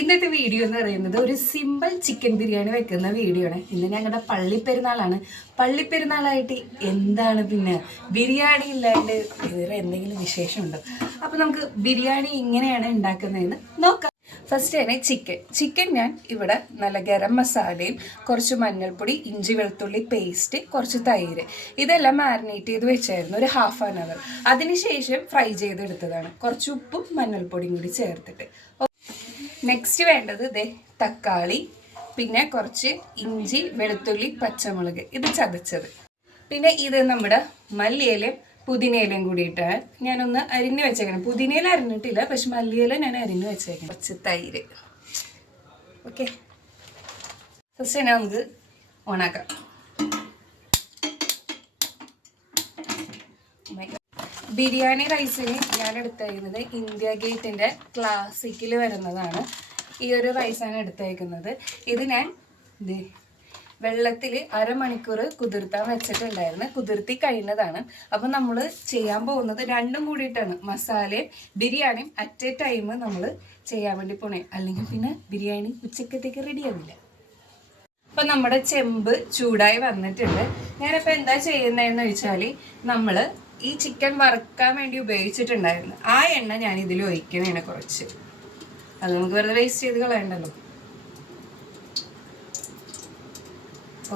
ഇന്നത്തെ വീഡിയോ എന്ന് പറയുന്നത് ഒരു സിമ്പിൾ ചിക്കൻ ബിരിയാണി വെക്കുന്ന വീഡിയോ ആണ്. ഇന്ന് ഞങ്ങളുടെ പള്ളിപ്പെരുന്നാളാണ്. പള്ളിപ്പെരുന്നാളായിട്ട് എന്താണ് പിന്നെ ബിരിയാണി ഇല്ലാണ്ട് വേറെ എന്തെങ്കിലും വിശേഷമുണ്ടോ? അപ്പോൾ നമുക്ക് ബിരിയാണി ഇങ്ങനെയാണ് ഉണ്ടാക്കുന്നതെന്ന് നോക്കാം. ഫസ്റ്റ് തന്നെ ചിക്കൻ ഞാൻ ഇവിടെ നല്ല ഗരം മസാലയും കുറച്ച് മഞ്ഞൾപ്പൊടി, ഇഞ്ചി വെളുത്തുള്ളി പേസ്റ്റ്, കുറച്ച് തൈര് ഇതെല്ലാം മാരിനേറ്റ് ചെയ്ത് വെച്ചായിരുന്നു ഒരു ഹാഫ് ആൻ അവർ. അതിനുശേഷം ഫ്രൈ ചെയ്തെടുത്തതാണ്. കുറച്ച് ഉപ്പും മഞ്ഞൾപ്പൊടിയും കൂടി ചേർത്തിട്ട്. നെക്സ്റ്റ് വേണ്ടത് തക്കാളി, പിന്നെ കുറച്ച് ഇഞ്ചി വെളുത്തുള്ളി പച്ചമുളക് ഇത് ചതച്ചത്, പിന്നെ ഇത് നമ്മുടെ മല്ലിയിലയും പുതിനയിലയും കൂടിയിട്ടാണ് ഞാനൊന്ന് അരിഞ്ഞു വെച്ചേക്കണം. പുതിനയില അരിഞ്ഞിട്ടില്ല, പക്ഷെ മല്ലിയില ഞാൻ അരിഞ്ഞു വെച്ചേക്കണം. കുറച്ച് തൈര്. ഓക്കെ, ഫസ്റ്റ് തന്നെ നമുക്ക് ഓണാക്കാം. ബിരിയാണി റൈസിന് ഞാൻ എടുത്തേക്കുന്നത് ഇന്ത്യ ഗേറ്റിൻ്റെ ക്ലാസിക്കിൽ വരുന്നതാണ്. ഈ ഒരു റൈസാണ് എടുത്തേക്കുന്നത്. ഇത് ഞാൻ വെള്ളത്തിൽ അരമണിക്കൂർ കുതിർത്താൻ വെച്ചിട്ടുണ്ടായിരുന്നു. കുതിർത്തി കഴിഞ്ഞതാണ്. അപ്പം നമ്മൾ ചെയ്യാൻ പോകുന്നത് രണ്ടും കൂടിയിട്ടാണ്, മസാലയും ബിരിയാണിയും അറ്റ് എ ടൈം നമ്മൾ ചെയ്യാൻ വേണ്ടി പോണേ. അല്ലെങ്കിൽ പിന്നെ ബിരിയാണി ഉച്ചക്കത്തേക്ക് റെഡിയാവില്ല. അപ്പം നമ്മുടെ ചെമ്പ് ചൂടായി വന്നിട്ടുണ്ട്. ഞാനിപ്പോൾ എന്താ ചെയ്യുന്നതെന്ന് വെച്ചാൽ, നമ്മൾ ഈ ചിക്കൻ വറുക്കാൻ വേണ്ടി ഉപയോഗിച്ചിട്ടുണ്ടായിരുന്നു ആ എണ്ണ ഞാൻ ഇതിൽ ഒഴിക്കണേനെ കുറച്ച്. അത് നമുക്ക് വെറുതെ വേസ്റ്റ് ചെയ്ത് കളയണ്ടല്ലോ.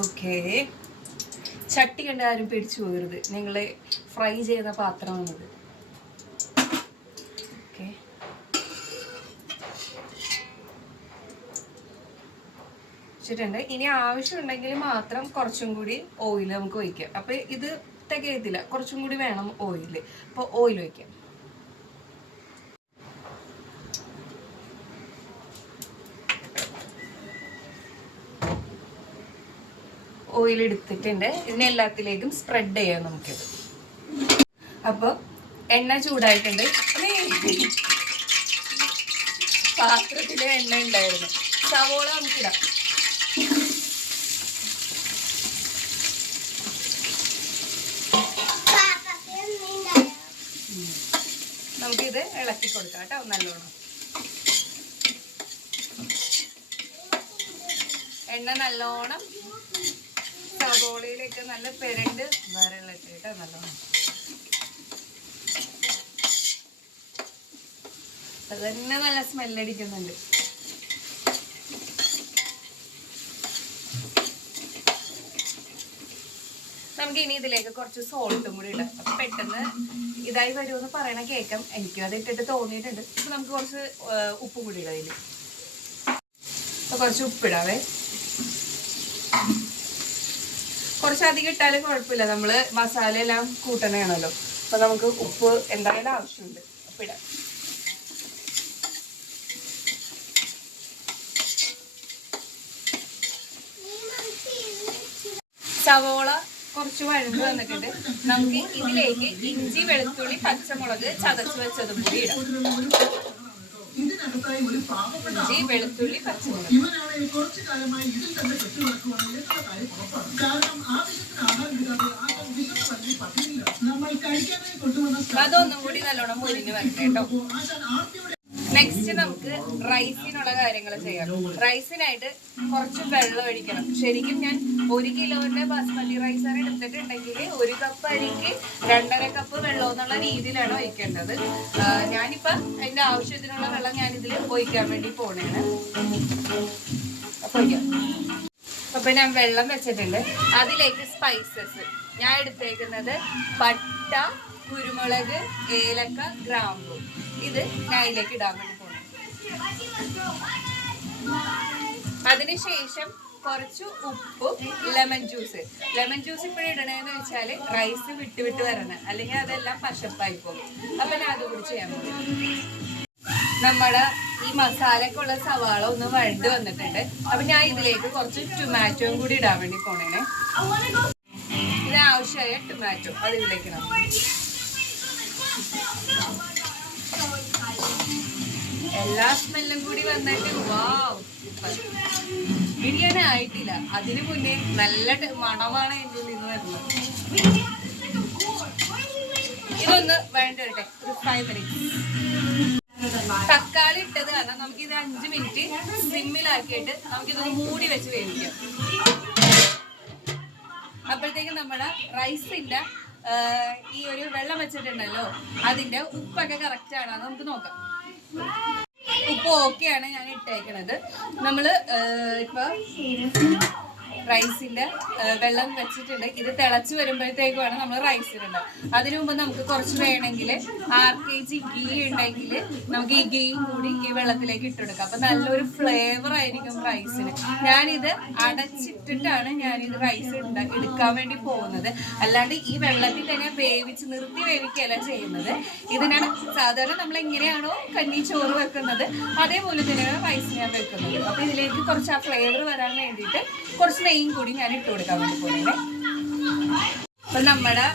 ഓക്കെ, ചട്ടി കണ്ട ആരും പിടിച്ചു പോകരുത്, നിങ്ങൾ ഫ്രൈ ചെയ്യുന്ന പാത്രമാണത്. ഓക്കെ, വെച്ചിട്ടുണ്ട്. ഇനി ആവശ്യമുണ്ടെങ്കിൽ മാത്രം കുറച്ചും കൂടി ഓയിൽ നമുക്ക് ഒഴിക്കാം. അപ്പം ഇത് തികയത്തില്ല, കുറച്ചും കൂടി വേണം ഓയിൽ. അപ്പോൾ ഓയിൽ ഒഴിക്കാം. ഓയിൽ എടുത്തിട്ടുണ്ട്. ഇതിനെല്ലാത്തിലേക്കും സ്പ്രെഡ് ചെയ്യാം നമുക്കിത്. അപ്പോൾ എണ്ണ ചൂടായിട്ടുണ്ട്. പാത്രത്തിൽ എണ്ണ ഉണ്ടായിരുന്നു. സവോള നമുക്കിടാം. നമുക്കിത് ഇളക്കി കൊടുക്കാം കേട്ടോ നല്ലോണം. എണ്ണ നല്ലോണം സവോളയിലേക്ക് നല്ല പെരണ്ട് വരളിട്ട് കേട്ടോ നല്ലോണം. അത് തന്നെ നല്ല സ്മെല്ലടിക്കുന്നുണ്ട്. നമുക്ക് ഇനി ഇതിലേക്ക് കുറച്ച് സോൾട്ടും കൂടി ഇടാം. അപ്പം പെട്ടെന്ന് ഇതായി വരുമെന്ന് പറയണ കേൾക്കാം. എനിക്കും അത് ഇട്ടിട്ട് തോന്നിയിട്ടുണ്ട്. അപ്പം നമുക്ക് കുറച്ച് ഉപ്പും കൂടി ഇടാം അതിൽ. അപ്പം കുറച്ച് ഉപ്പിടാവേ. കുറച്ചധികം ഇട്ടാലും കുഴപ്പമില്ല, നമ്മൾ മസാല എല്ലാം കൂട്ടണയാണല്ലോ. അപ്പം നമുക്ക് ഉപ്പ് എന്തായാലും ആവശ്യമുണ്ട്. ഉപ്പിടാം. സവോള കുറച്ച് വഴണ്ട് വന്നിട്ടുണ്ട്. നമുക്ക് ഇതിലേക്ക് ഇഞ്ചി വെളുത്തുള്ളി പച്ചമുളക് ചതച്ച് വെച്ചതും കൂടി ഇടാം. ഇഞ്ചി വെളുത്തുള്ളി പച്ചമുളക് അതൊന്നും കൂടി നല്ലോണം മുരിഞ്ഞ് വരട്ടെ കേട്ടോ. നെക്സ്റ്റ് നമുക്ക് റൈസിനുള്ള കാര്യങ്ങൾ ചെയ്യാം. റൈസിനായിട്ട് കുറച്ച് വെള്ളം ഒഴിക്കണം. ശരിക്കും ഞാൻ 1 കിലോന്റെ ബാസ്മതി റൈസാണ് എടുത്തിട്ടുണ്ടെങ്കിൽ 1 കപ്പ് അരിക്ക് 2.5 കപ്പ് വെള്ളം എന്നുള്ള രീതിയിലാണ് ഒഴിക്കേണ്ടത്. ഞാനിപ്പം അതിൻ്റെ ആവശ്യത്തിനുള്ള വെള്ളം ഞാനിതിൽ ഒഴിക്കാൻ വേണ്ടി പോണേണ്. അപ്പൊ ഞാൻ വെള്ളം വെച്ചിട്ടുണ്ട്. അതിലേക്ക് സ്പൈസസ് ഞാൻ എടുത്തേക്കുന്നത് പട്ട, കുരുമുളക്, ഏലക്ക, ഗ്രാമ്പു. ഇത് ഞാൻ അതിലേക്ക് ഇടാൻ വേണ്ടി പോകണം. അതിനുശേഷം കുറച്ച് ഉപ്പും ലെമൺ ജ്യൂസ് ഇപ്പോഴും ഇടണേന്ന് വെച്ചാൽ റൈസ് വിട്ട് വരണം, അല്ലെങ്കിൽ അതെല്ലാം പശപ്പായി പോകും. അപ്പൊ ഞാൻ അതുകൂടി ചെയ്യാൻ പോകും. നമ്മുടെ ഈ മസാലക്കുള്ള സവാള ഒന്ന് വഴണ്ട് വന്നിട്ടുണ്ട്. അപ്പൊ ഞാൻ ഇതിലേക്ക് കുറച്ച് ടൊമാറ്റോയും കൂടി ഇടാൻ വേണ്ടി പോണേനെ. ഇതിനാവശ്യമായ ടൊമാറ്റോ അത് ഇതിലേക്ക് ഇടാം. എല്ലാ സ്മെല്ലും കൂടി വന്നിട്ട് വാവ്, ബിരിയാണി ആയിട്ടില്ല, അതിനു മുന്നേ നല്ല മണമാണ് എൻ്റെ ഉള്ളിൽ നിന്ന് വരുന്നത്. ഇതൊന്ന് വേണ്ട ഒരു 5 മിനിറ്റ്സ്. തക്കാളി ഇട്ടത് കാരണം നമുക്ക് ഇത് 5 മിനിറ്റ് സിമ്മിലാക്കിയിട്ട് നമുക്കിതൊന്ന് മൂടി വെച്ച് വേവിക്കാം. അപ്പോഴത്തേക്കും നമ്മുടെ റൈസിന്റെ ഈ ഒരു വെള്ളം വെച്ചിട്ടുണ്ടല്ലോ അതിന്റെ ഉപ്പൊക്കെ കറക്റ്റ് ആണോ നമുക്ക് നോക്കാം. ഉപ്പ് ഓക്കെയാണ് ഞാൻ ഇട്ടേക്കണത്. നമ്മള് ഇപ്പൊ റൈസിന്റെ വെള്ളം വെച്ചിട്ടുണ്ട്. ഇത് തിളച്ച് വരുമ്പോഴത്തേക്കുമാണ് നമ്മൾ റൈസ് ഇടേണ്ടത്. അതിനു മുമ്പ് നമുക്ക് കുറച്ച് വേണമെങ്കിൽ 6 kg ഗീ ഉണ്ടെങ്കിൽ നമുക്ക് ഈ ഗീയും കൂടി ഈ വെള്ളത്തിലേക്ക് ഇട്ടെടുക്കാം. അപ്പൊ നല്ലൊരു ഫ്ലേവർ ആയിരിക്കും റൈസിന്. ഞാനിത് അടച്ചിട്ടിട്ടാണ് ഞാനിത് റൈസ് എടുക്കാൻ വേണ്ടി പോകുന്നത്. അല്ലാണ്ട് ഈ വെള്ളത്തിൽ തന്നെ വേവിച്ച് നിർത്തി വേവിക്കുകയല്ല ചെയ്യുന്നത്. ഇതിനാണ് സാധാരണ നമ്മൾ എങ്ങനെയാണോ കഞ്ഞി ചോറ് വെക്കുന്നത് അതേപോലെ തന്നെയാണ് റൈസ് ഞാൻ വെക്കുന്നത്. അപ്പൊ ഇതിലേക്ക് കുറച്ച് ആ ഫ്ലേവർ വരാൻ വേണ്ടിയിട്ട് കുറച്ച് നെയ്യും കൂടി ഞാൻ ഇട്ട് കൊടുക്കാൻ വേണ്ടി പോകുന്നത്. അപ്പൊ നമ്മുടെ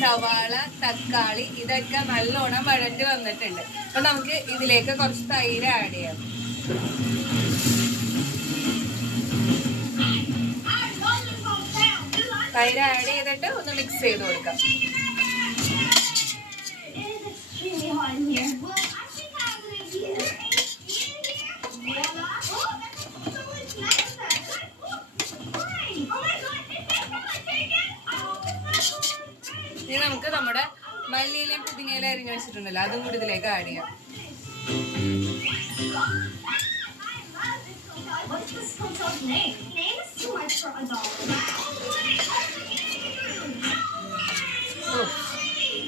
സവാള, തക്കാളി ഇതൊക്കെ നല്ലോണം വഴണ്ട് വന്നിട്ടുണ്ട്. അപ്പൊ നമുക്ക് ഇതിലേക്ക് കുറച്ച് തൈര് ആഡ് ചെയ്യാം. തൈര് ആഡ് ചെയ്തിട്ട് ഒന്ന് മിക്സ് ചെയ്ത് കൊടുക്കാം. ഇനി നമുക്ക് നമ്മുടെ മല്ലിയിലയും പുതിനയിലും അരിഞ്ഞു വെച്ചിട്ടുണ്ടല്ലോ അതും കൂടി ഇതിലേക്ക് ആഡ് ചെയ്യാം.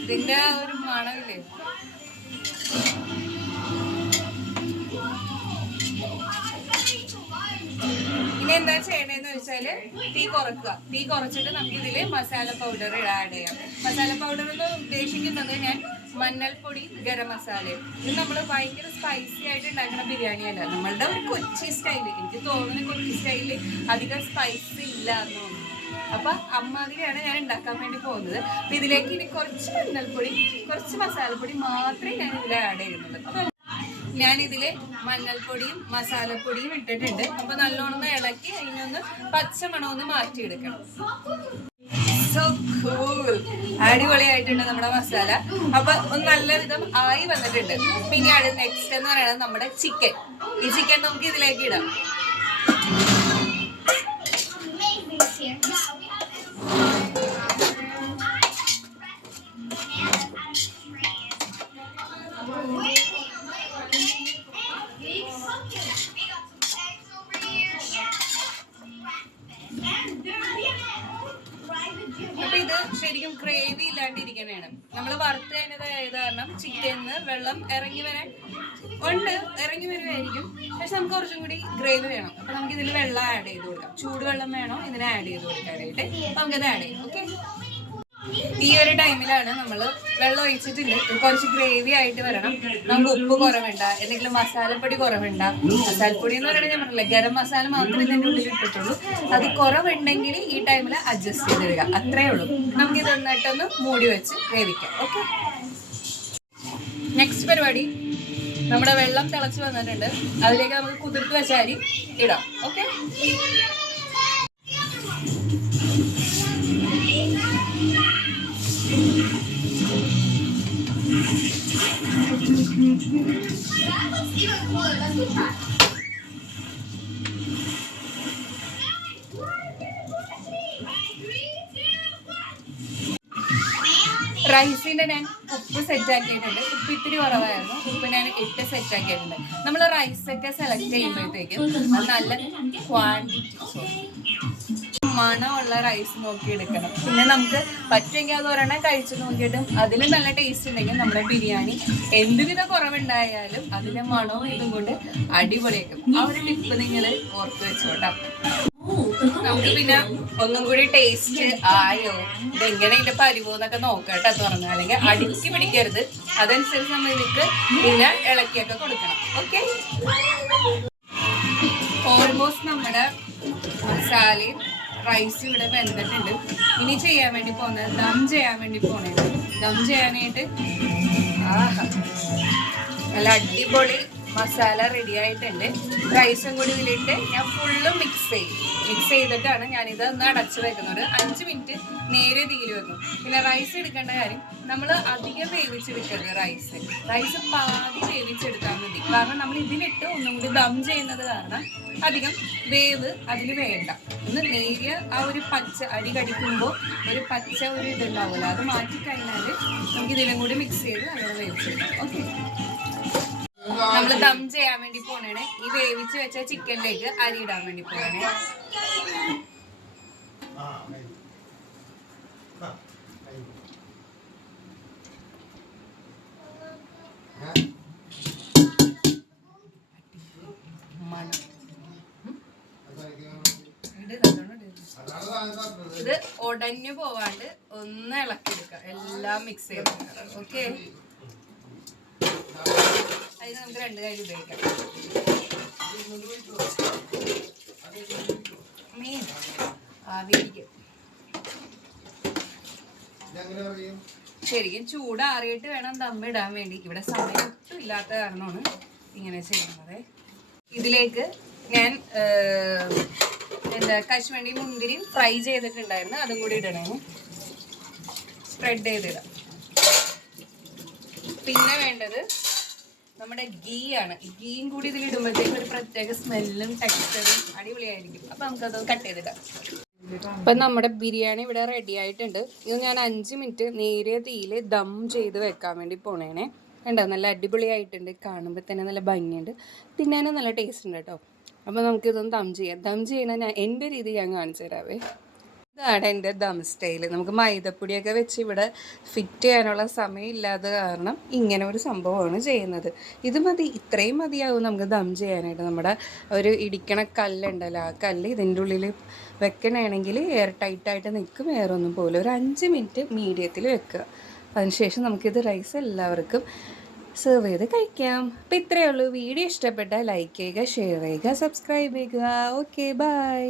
ഇതിന്റെ ഒരു മണമില്ലേ. ഇനി എന്താ ചെയ്യണേന്ന് വെച്ചാല് തീ കുറക്കുക. തീ കുറച്ചിട്ട് നമുക്ക് ഇതില് മസാല പൗഡർ ആഡ് ചെയ്യാം. മസാല പൗഡർ എന്ന് ഉദ്ദേശിക്കുന്നത് ഞാൻ മഞ്ഞൾപ്പൊടി, ഗരം മസാലയും. ഇത് നമ്മൾ ഭയങ്കര സ്പൈസി ആയിട്ട് ഉണ്ടാക്കുന്ന ബിരിയാണി അല്ല, നമ്മളുടെ ഒരു കൊച്ചി സ്റ്റൈല്. എനിക്ക് തോന്നുന്ന കൊച്ചി സ്റ്റൈലിൽ അധികം സ്പൈസി ഇല്ല എന്ന് തോന്നുന്നു. അപ്പൊ അമ്മാതിരിയാണ് ഞാൻ ഉണ്ടാക്കാൻ വേണ്ടി പോകുന്നത്. അപ്പൊ ഇതിലേക്ക് ഇനി കുറച്ച് മഞ്ഞൾപ്പൊടി, കുറച്ച് മസാലപ്പൊടി മാത്രമേ ഞാൻ ഇതിൽ ആഡ് ചെയ്യുന്നുള്ളൂ. ഞാനിതില് മഞ്ഞൾപ്പൊടിയും മസാലപ്പൊടിയും ഇട്ടിട്ടുണ്ട്. അപ്പൊ നല്ലോണം ഇളക്കി അതിനൊന്ന് പച്ചമണമൊന്ന് മാറ്റിയെടുക്കണം. സോ കൂൾ, അടിപൊളിയായിട്ടുണ്ട് നമ്മുടെ മസാല. അപ്പൊ ഒന്ന് നല്ല വിധം ആയി വന്നിട്ടുണ്ട്. പിന്നെ അടുത്ത നെക്സ്റ്റ് എന്ന് പറയുന്നത് നമ്മുടെ ചിക്കൻ. ഈ ചിക്കൻ നമുക്ക് ഇതിലേക്ക് ഇടാം. അപ്പൊ ഇത് ശരിക്കും ഗ്രേവി ഇല്ലാണ്ടിരിക്കാനാണ്. നമ്മൾ വറുത്ത് കഴിഞ്ഞത് കാരണം ചിക്കനിന്ന് വെള്ളം ഇറങ്ങി വരുമായിരിക്കും. പക്ഷെ നമുക്ക് കുറച്ചും കൂടി ഗ്രേവി വേണം. അപ്പൊ നമുക്ക് ഇതിൽ വെള്ളം ആഡ് ചെയ്ത് കൊടുക്കാം. ചൂടുവെള്ളം വേണം ഇതിന് ആഡ് ചെയ്ത് കൊടുക്കാനായിട്ട്. നമുക്കത് ആഡ് ചെയ്യാം. ഓക്കെ, ഈ ഒരു ടൈമിലാണ് നമ്മൾ വെള്ളം ഒഴിച്ചിട്ടുണ്ട്. കുറച്ച് ഗ്രേവി ആയിട്ട് വരണം. നമുക്ക് ഉപ്പ് കുറവുണ്ട, എന്തെങ്കിലും മസാലപ്പൊടി കുറവുണ്ട. മസാലപ്പൊടി എന്ന് പറയുന്നത് ഞാൻ പറഞ്ഞില്ല, ഗരം മസാല മാത്രമേ ഇതിൻ്റെ ഉള്ളിൽ ഇട്ടിട്ടുള്ളൂ. അത് കുറവുണ്ടെങ്കിൽ ഈ ടൈമിൽ അഡ്ജസ്റ്റ് ചെയ്ത് തരിക, അത്രേ ഉള്ളൂ. നമുക്ക് ഇത് എന്നിട്ടൊന്ന് മൂടി വെച്ച് വേവിക്കാം. ഓക്കെ, നെക്സ്റ്റ് പരിപാടി, നമ്മുടെ വെള്ളം തിളച്ച് വന്നിട്ടുണ്ട്. അതിലേക്ക് നമുക്ക് കുതിർത്ത് വെച്ച അരി ഇടാം. ഓക്കെ, റൈസിന്റെ ഞാൻ ഉപ്പ് സെറ്റ് ആക്കിയിട്ടുണ്ട്. ഉപ്പ് ഇത്തിരി കുറവായിരുന്നു. ഉപ്പ് ഞാൻ 8 സെറ്റ് ആക്കിയിട്ടുണ്ട്. നമ്മൾ റൈസൊക്കെ സെലക്ട് ചെയ്യുമ്പോഴത്തേക്കും അത് നല്ല ക്വാണ്ടിറ്റി മണമുള്ള റൈസ് നോക്കി എടുക്കണം. പിന്നെ നമുക്ക് പറ്റുമെങ്കിൽ അത് ഒരെണ്ണം കഴിച്ചു നോക്കിയിട്ടും അതിൽ നല്ല ടേസ്റ്റ് ഉണ്ടെങ്കിൽ നമ്മുടെ ബിരിയാണി എന്തുവിധ കുറവുണ്ടായാലും അതിന്റെ മണവും ഇതും കൊണ്ട് അടിപൊളിയാക്കും. ആ ഒരു ടിപ്പ് നിങ്ങൾ ഓർത്ത് വെച്ചോട്ടാ. നമുക്ക് പിന്നെ ഒന്നും കൂടി ടേസ്റ്റ് ആയോ, ഇതെങ്ങനെ ഇതിന്റെ പരിവോന്നൊക്കെ നോക്കട്ടെ തുറന്ന്, അല്ലെങ്കിൽ അടുക്കി പിടിക്കരുത്. അതനുസരിച്ച് നമ്മൾ ഇതിലേക്ക് പിന്നെ ഇളക്കിയൊക്കെ കൊടുക്കണം. ഓക്കെ, ഓൾമോസ്റ്റ് നമ്മുടെ മസാലയും റൈസ് ഇവിടെ വെന്തിട്ടുണ്ട്. ഇനി ചെയ്യാൻ വേണ്ടി പോകുന്നത് ദം ചെയ്യാൻ വേണ്ടി പോണത്. ദം ചെയ്യാനായിട്ട് നല്ല അടിപൊളി മസാല റെഡി ആയിട്ടുണ്ട്. റൈസും കൂടി ഇതിലിട്ട് ഞാൻ ഫുള്ള് മിക്സ് ചെയ്തിട്ടാണ് ഞാനിത് ഒന്ന് അടച്ചു വെക്കുന്നത്. 5 മിനിറ്റ് നേരെ തീയിൽ വെക്കും. പിന്നെ റൈസ് എടുക്കേണ്ട കാര്യം, നമ്മൾ അധികം വേവിച്ചെടുക്കരുത്. റൈസ് പാതി വേവിച്ചെടുത്താൽ മതി. കാരണം നമ്മൾ ഇതിലിട്ട് ഒന്നും കൂടി ദം ചെയ്യുന്നത് കാരണം അധികം വേവ് അതിൽ വേണ്ട. ഒന്ന് നേരിയ ആ ഒരു പച്ച അടി കടിക്കുമ്പോൾ ഒരു പച്ച ഒരു ഇതുണ്ടാവില്ല, അത് മാറ്റിക്കഴിഞ്ഞാൽ നമുക്ക് ഇതിലും കൂടി മിക്സ് ചെയ്ത് അങ്ങനെ വേവിച്ചെടുക്കാം. ഓക്കെ, നമ്മൾ ദം ചെയ്യാൻ വേണ്ടി പോണേ. ഈ വേവിച്ച് വെച്ച ചിക്കനിലേക്ക് അരി ഇടാൻ വേണ്ടി പോണേ. ഇത് ഉടഞ്ഞു പോവാണ്ട് ഒന്ന് ഇളക്കിയെടുക്കുക, എല്ലാം മിക്സ് ചെയ്തെടുക്കുക. ഓക്കെ, അതിന് നമുക്ക് 2 കൈ ഉപയോഗിക്കാം. മീൻ ആവിയിരിക്കും. ശരിക്കും ചൂടാറിയിട്ട് വേണം ദമ്മിടാൻ വേണ്ടി. ഇവിടെ സമയം ഒട്ടും ഇല്ലാത്ത കാരണമാണ് ഇങ്ങനെ ചെയ്യുന്നത്. ഇതിലേക്ക് ഞാൻ കശുവണ്ടി മുന്തിരി ഫ്രൈ ചെയ്തിട്ടുണ്ടായിരുന്നു, അതും കൂടി ഇടണേ. സ്പ്രെഡ് ചെയ്തിടാം. പിന്നെ വേണ്ടത് നമ്മുടെ ഗീ ആണ്. ഗീയും കൂടി ഇതിലിടുമ്പോഴത്തേക്കും ഒരു പ്രത്യേക സ്മെല്ലും ടെക്സ്ചറും അടിപൊളിയായിരിക്കും. അപ്പം നമുക്കത് കട്ട് ചെയ്തിടാം. അപ്പം നമ്മുടെ ബിരിയാണി ഇവിടെ റെഡി ആയിട്ടുണ്ട്. ഇത് ഞാൻ 5 മിനിറ്റ് നേരിയ തീയിൽ ദം ചെയ്ത് വെക്കാൻ വേണ്ടി പോണേനെ. കണ്ടോ, നല്ല അടിപൊളിയായിട്ടുണ്ട്. കാണുമ്പോൾ തന്നെ നല്ല ഭംഗിയുണ്ട്, തിന്നാനും നല്ല ടേസ്റ്റ് ഉണ്ട് കേട്ടോ. അപ്പോൾ നമുക്കിതൊന്ന് ദം ചെയ്യാം. ദം ചെയ്യണ എൻ്റെ രീതി ഞാൻ കാണിച്ചു തരാവേ. ഇതാണ് എൻ്റെ ദം സ്റ്റൈൽ. നമുക്ക് മൈദപ്പൊടിയൊക്കെ വെച്ച് ഇവിടെ ഫിറ്റ് ചെയ്യാനുള്ള സമയം ഇല്ലാത്ത കാരണം ഇങ്ങനെ ഒരു സംഭവമാണ് ചെയ്യുന്നത്. ഇത് മതി, ഇത്രയും മതിയാവും നമുക്ക് ദം ചെയ്യാനായിട്ട്. നമ്മുടെ ഒരു ഇടിക്കണ കല്ലുണ്ടല്ലോ, ആ കല്ല് ഇതിൻ്റെ ഉള്ളിൽ വെക്കണമെങ്കിൽ എയർ ടൈറ്റായിട്ട് നിൽക്കും, വേറെ ഒന്നും പോലെ. ഒരു 5 മിനിറ്റ് മീഡിയത്തിൽ വെക്കുക. അതിനുശേഷം നമുക്കിത് റൈസ് എല്ലാവർക്കും സെർവ് ചെയ്ത് കഴിക്കാം. അപ്പോൾ ഇത്രയേ ഉള്ളൂ. വീഡിയോ ഇഷ്ടപ്പെട്ടാൽ ലൈക്ക് ചെയ്യുക, ഷെയർ ചെയ്യുക, സബ്സ്ക്രൈബ് ചെയ്യുക. Okay, by.